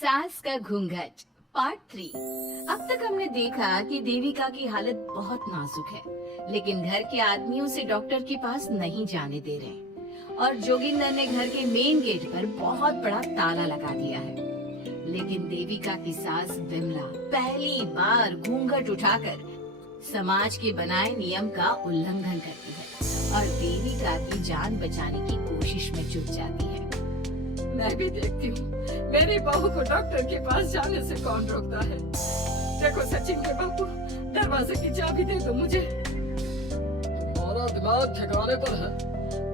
सास का घूंघट पार्ट 3। अब तक हमने देखा कि देविका की हालत बहुत नाजुक है, लेकिन घर के आदमी उसे डॉक्टर के पास नहीं जाने दे रहे और जोगिंदर ने घर के मेन गेट पर बहुत बड़ा ताला लगा दिया है। लेकिन देविका की सास विमला पहली बार घूंघट उठाकर समाज के बनाए नियम का उल्लंघन करती है और देविका की जान बचाने की कोशिश में जुट जाती है। मैं भी देखती हूँ मेरी बहू को डॉक्टर के पास जाने से कौन रोकता है। देखो सचिन के बापू, दरवाजे की चाबी दे दो मुझे। तुम्हारा दिमाग ठिकाने पर है।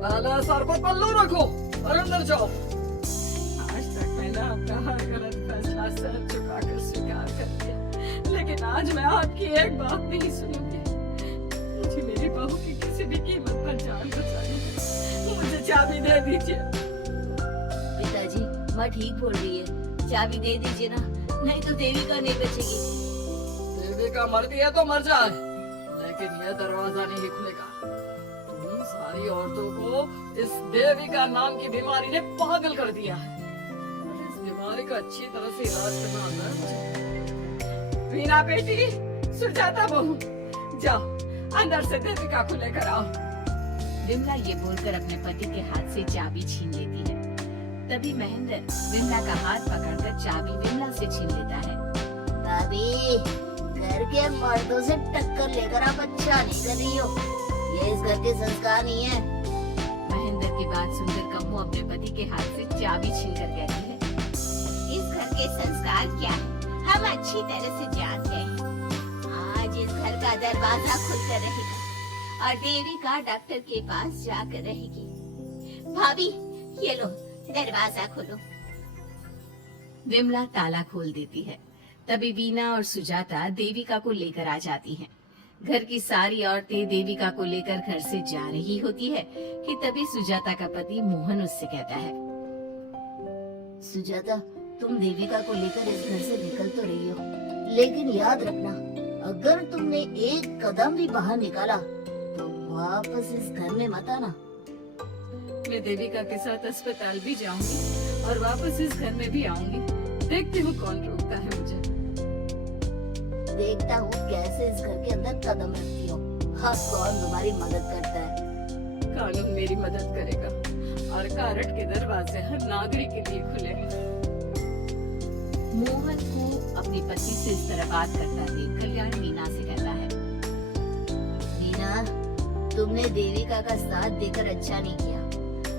पहले सर पर पल्लू रखो और अंदर जाओ। आज तक मैंने अपना हर गलत फैसला सर झुकाकर स्वीकार कर लिया, लेकिन आज मैं आपकी एक बात नहीं सुनूंगी। मुझे मेरी बहू की किसी भी कीमत पर जान बचानी है। मुझे चाबी दे दीजिए। पिताजी, माँ ठीक बोल रही है, चाबी दे दीजिए ना, नहीं तो देविका नहीं बचेगी। देविका मरती है तो मर जाए, लेकिन यह दरवाजा नहीं खुलेगा। तुम सारी औरतों को इस देविका नाम की बीमारी ने पागल कर दिया है। इस बीमारी का अच्छी तरह से इलाज करना आता है। वीना बेटी, सुजाता बहू, जाओ अंदर से देविका को लेकर आओ। विमला ये बोलकर अपने पति के हाथ से चाबी छीन लेती है। तभी महेंद्र विमला का हाथ पकड़कर चाबी विमला से छीन लेता है। भाभी, घर के मर्दों से टक्कर लेकर आप अच्छा नहीं कर रही हो। ये इस घर के संस्कार नहीं है। महेंद्र की बात सुनकर कम्मू अपने पति के हाथ से चाबी छीन कर कहती है, इस घर के संस्कार क्या है हम अच्छी तरह से जानते हैं। आज इस घर का दरवाजा खुलकर रहेगा और देविका डॉक्टर के पास जाकर रहेगी। भाभी, ये लो दरवाजा खोलो। विमला ताला खोल देती है। तभी वीना और सुजाता देविका को लेकर आ जाती हैं। घर की सारी औरतें देविका को लेकर घर से जा रही होती है कि तभी सुजाता का पति मोहन उससे कहता है, सुजाता, तुम देविका को लेकर इस घर से निकल तो रही हो, लेकिन याद रखना, अगर तुमने एक कदम भी बाहर निकाला तो वापस इस घर में मत आना। मैं देविका के साथ अस्पताल भी जाऊंगी और वापस इस घर में भी आऊंगी। देखती हूँ कौन रोकता है मुझे। देखता हूँ कैसे इस घर के अंदर कदम रखती हो। हाँ, कौन तुम्हारी मदद करता है। कानून मेरी मदद करेगा और कारट के दरवाजे हर नागरिक के लिए खुले हैं। मोहन को अपनी पत्नी से इस तरह बात करता देख कल्याण वीना से कहता है, मीना, तुमने देविका का साथ देकर अच्छा नहीं किया।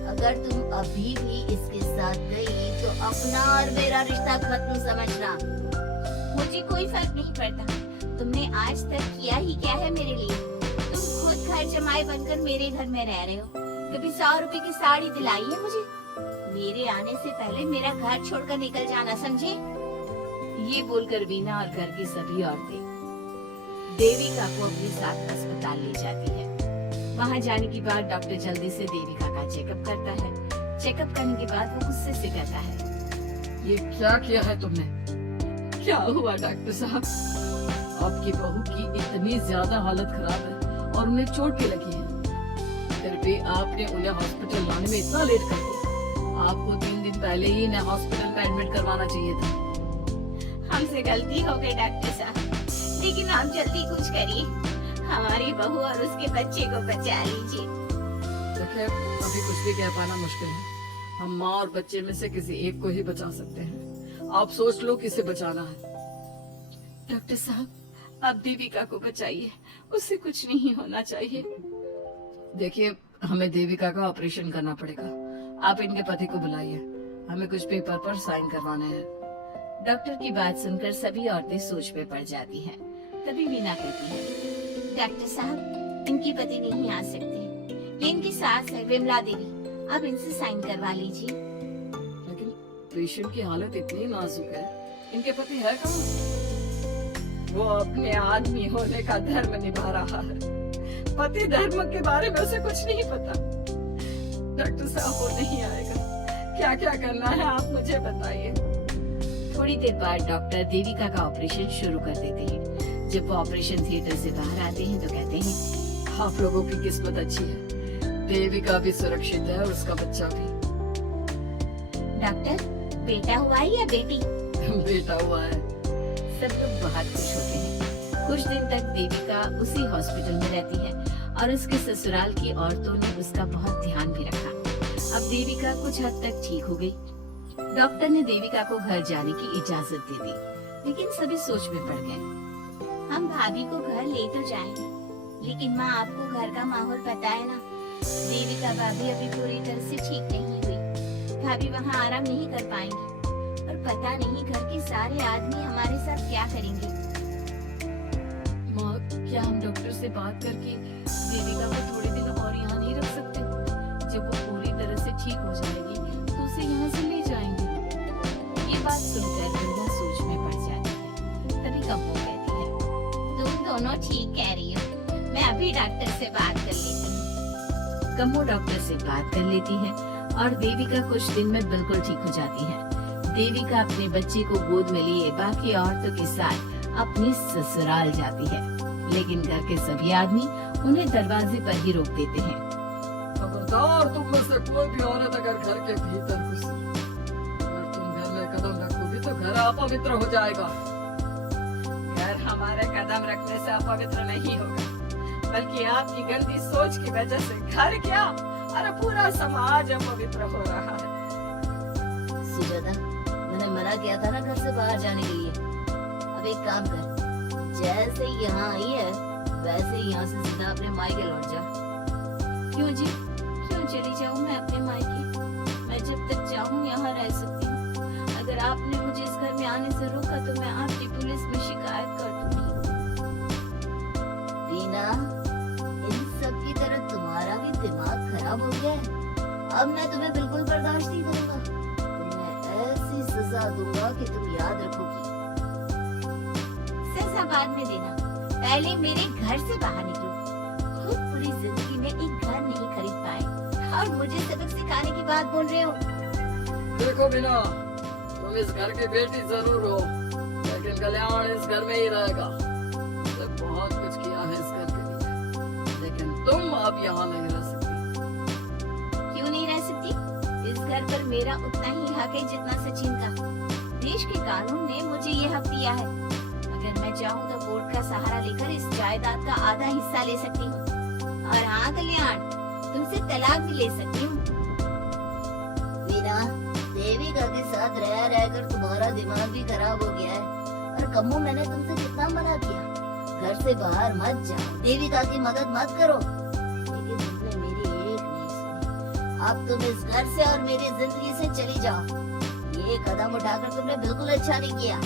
अगर तुम अभी भी इसके साथ गई तो अपना और मेरा रिश्ता खत्म समझना। मुझे कोई फर्क नहीं पड़ता। तुमने आज तक किया ही क्या है मेरे लिए। तुम खुद घर जमाई बनकर मेरे घर में रह रहे हो। कभी 100 रुपए की साड़ी दिलाई है मुझे। मेरे आने से पहले मेरा घर छोड़कर निकल जाना, समझे? ये बोलकर वीना और घर की सभी औरतें देविका को अपने साथ अस्पताल ले जाती है। वहाँ जाने के बाद डॉक्टर जल्दी से देविका का चेकअप करता है। चेकअप करने के बाद वो गुस्से से कहता है, ये क्या किया है तुमने? क्या हुआ डॉक्टर साहब? आपकी बहू की इतनी ज्यादा हालत खराब है और उन्हें चोट भी लगी है, फिर भी आपने उन्हें हॉस्पिटल लाने में इतना लेट कर दिया। आपको 3 दिन पहले ही इन्हें हॉस्पिटल में एडमिट करवाना चाहिए था। हमसे गलती हो गई डॉक्टर साहब, लेकिन आप जल्दी कुछ करिए। हमारी बहू और उसके बच्चे को बचा लीजिए। देखिए, अभी कुछ भी कह पाना मुश्किल है। हम माँ और बच्चे में से किसी एक को ही बचा सकते हैं। आप सोच लो किसे बचाना है। डॉक्टर साहब, आप देविका को बचाइए, उससे कुछ नहीं होना चाहिए। देखिए, हमें देविका का ऑपरेशन करना पड़ेगा। आप इनके पति को बुलाइए, हमें कुछ पेपर पर साइन करवाने हैं। डॉक्टर की बात सुनकर सभी औरतें सोच में पड़ जाती हैं। तभी वीना कहती है, डॉक्टर साहब, इनकी पति नहीं आ सकते। ये इनकी सास है विमला देवी। आप इनसे साइन करवा लीजिए। लेकिन पेशेंट की हालत इतनी नाजुक है, इनके पति है कहाँ? वो अपने आदमी होने का धर्म निभा रहा है। पति धर्म के बारे में उसे कुछ नहीं पता। डॉक्टर साहब, वो नहीं आएगा। क्या क्या करना है आप मुझे बताइए। थोड़ी देर बाद डॉक्टर देविका का ऑपरेशन शुरू कर देते हैं। जब वो ऑपरेशन थिएटर से बाहर आते हैं तो कहते हैं, आप लोगों की किस्मत अच्छी है। देविका भी सुरक्षित है और उसका बच्चा भी। डॉक्टर, बेटा हुआ है या बेटी? बेटा हुआ है। सब लोग बहुत खुश होते हैं। कुछ दिन तक देविका उसी हॉस्पिटल में रहती है और उसके ससुराल की औरतों ने उसका बहुत ध्यान भी रखा। अब देविका कुछ हद तक ठीक हो गई। डॉक्टर ने देविका को घर जाने की इजाजत दे दी, लेकिन सभी सोच में पड़ गए। हम भाभी को घर ले तो जाएंगे, लेकिन माँ आपको घर का माहौल पता है ना, देविका भाभी अभी पूरी तरह से ठीक नहीं हुई। भाभी वहाँ आराम नहीं कर पाएंगी और पता नहीं घर के सारे आदमी हमारे साथ क्या करेंगे। माँ, क्या हम डॉक्टर से बात करके देविका को थोड़े दिन और यहाँ नहीं रख सकते? जब वो पूरी तरह से ठीक हो जाएगी तो उसे यहाँ से ले जाएंगे। ये बात सुनकर वृंदा सोच में पड़ जाती है। तभी कप्पू कहती है, तुम दोनों ठीक कह रही हो, मैं अभी डॉक्टर से बात कर लेती हूँ। कम्मो डॉक्टर से बात कर लेती है और देविका कुछ दिन में बिल्कुल ठीक हो जाती है। देविका अपने बच्चे को गोद में लिए बाकी औरतों के साथ अपनी ससुराल जाती है, लेकिन घर के सभी आदमी उन्हें दरवाजे पर ही रोक देते हैं। खबरदार, तुम में से कोई भी औरत अगर घर के भीतर घुसी, अगर तुम घर में कदम रखोगी तो घर अपवित्र हो जाएगा। घर हमारे कदम रखने से अपवित्र नहीं होगा, बल्कि आपकी गंदी सोच की वजह से घर क्या, अरे पूरा समाज अपवित्र हो रहा है। सुजाता, मैंने मना किया था ना घर से बाहर जाने के लिए। अब एक काम कर, जैसे यहाँ आई है वैसे ही यहाँ से सीधा अपने मायके लौट जा। क्यों जी, क्यों चली जाऊँ मैं अपने मायके? मैं जब तक चाहूँ यहाँ रह सकती हूँ। अगर आपने मुझे इस घर में आने से रोका तो मैं आपकी पुलिस में शिकायत कर दूंगी। टीना, इन सब की तरह तुम्हारा भी दिमाग खराब हो गया है। अब मैं तुम्हें बिल्कुल बर्दाश्त नहीं करूंगा। तुम्हें ऐसी सजा दूंगा कि तुम याद रखोगी। सजा बाद में देना, पहले मेरे घर से बाहर निकलो। खुद पूरी जिंदगी में एक घर नहीं खरीद पाए और मुझे सबक सिखाने की बात बोल रहे हो। देखो बिना, तुम इस घर की बेटी जरूर हो, लेकिन कल्याण इस घर में ही रहेगा। उसने बहुत कुछ किया है इस घर के लिए, लेकिन तुम अब यहाँ नहीं रह सकती। क्यों नहीं रह सकती? इस घर पर मेरा उतना ही हक है जितना सचिन का। देश के कानून ने मुझे ये हक दिया है। अगर मैं चाहूँ तो कोर्ट का सहारा लेकर इस जायदाद का आधा हिस्सा ले सकती हूँ। और हाँ कल्याण, तुमसे तलाक भी ले सकती हूँ। वीना, देविका के साथ रह रहकर तुम्हारा दिमाग भी खराब हो गया है। और कम्मू, मैंने तुमसे कितना मना किया, घर से बाहर मत जाओ, देविका की मदद मत करो, लेकिन तुमने मेरी एक नहीं सुनी। अब तुम इस घर से और मेरी जिंदगी से चली जाओ। ये कदम उठाकर तुमने बिल्कुल अच्छा नहीं किया।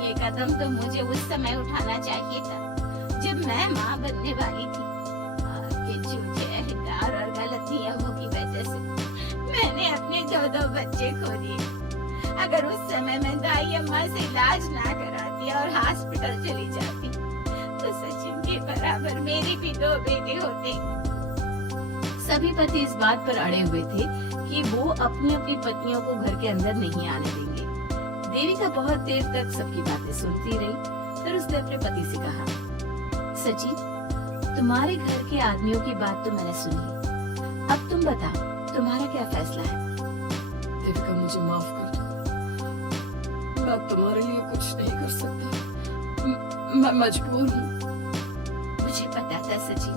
ये कदम तो मुझे उस समय उठाना चाहिए था जब मैं माँ बनने वाली थी। आपके झूठे अहंकार और गलत नियमों की वजह से मैंने अपने 2 बच्चे खो दिए। अगर उस समय मैं दाई अम्मा से इलाज ना कराती और हॉस्पिटल चली जाती तो सचिन के बराबर मेरे भी 2 बेटे होते। सभी पति इस बात पर अड़े हुए थे कि वो अपनी अपनी पत्नियों को घर के अंदर नहीं आने देंगे। देविका बहुत देर तक सबकी बातें सुनती रही। फिर उसने अपने पति से कहा, सचिन, तुम्हारे घर के आदमियों की बात तो मैंने सुनी, अब तुम बताओ तुम्हारा क्या फैसला है? देविका, मुझे माफ कर दो, मैं तुम्हारे लिए कुछ नहीं कर सकता। मैं मजबूर हूँ। मुझे पता था सचिन,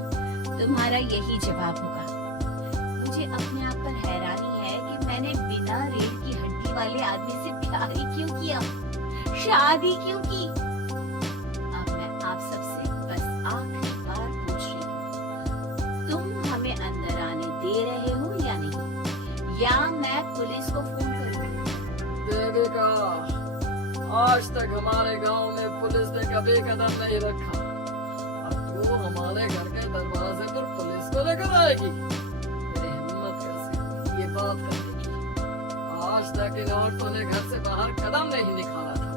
तुम्हारा यही जवाब होगा। मुझे अपने आप पर हैरानी है कि मैंने बिना रीढ़ की हड्डी वाले आदमी से प्यार ही क्यों किया, शादी क्यों की। अब मैं आप सबसे बस आखिरी बार पूछ रही हूँ, तुम हमें अंदर आने दे रहे हो या नहीं, या मैं पुलिस को फोन करूँ? देविका, आज तक हमारे गांव में पुलिस ने कभी कदम नहीं रखा, अब तू हमारे घर के दरवाजे पर पुलिस को लेकर आएगी? तेरी हिम्मत कैसी हुई ये बात करने की? आज तक इन औरतों ने घर से बाहर कदम नहीं निकाला था,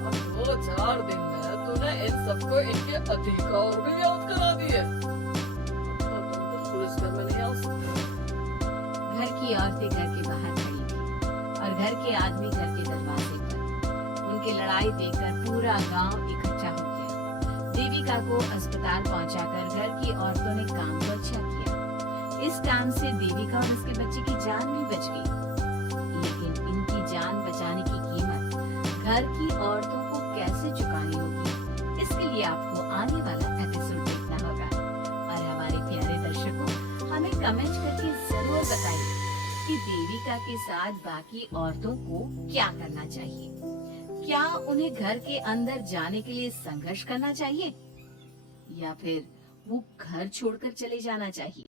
और 2-4 दिन में तूने इन सबको इनके अधिकार भी याद करा दिए। अब तो पुलिस घर में नहीं आ सकती। घर की औरतें घर के बाहर खड़ी थी और घर के आदमी घर के दरवाजे पर। उनकी लड़ाई देखकर पूरा गांव इकट्ठा हो गया। देविका को अस्पताल पहुंचाकर घर की औरतों ने काम को अच्छा किया। इस काम से देविका और उसके बच्चे की जान भी बच गई, लेकिन इनकी जान बचाने की कीमत घर की औरतों को कैसे चुकानी होगी, इसके लिए आपको आने वाला एपिसोड देखना होगा। और हमारे प्यारे दर्शकों, हमें कमेंट करके जरूर बताइए कि देविका के साथ बाकी औरतों को क्या करना चाहिए। क्या उन्हें घर के अंदर जाने के लिए संघर्ष करना चाहिए या फिर वो घर छोड़कर चले जाना चाहिए?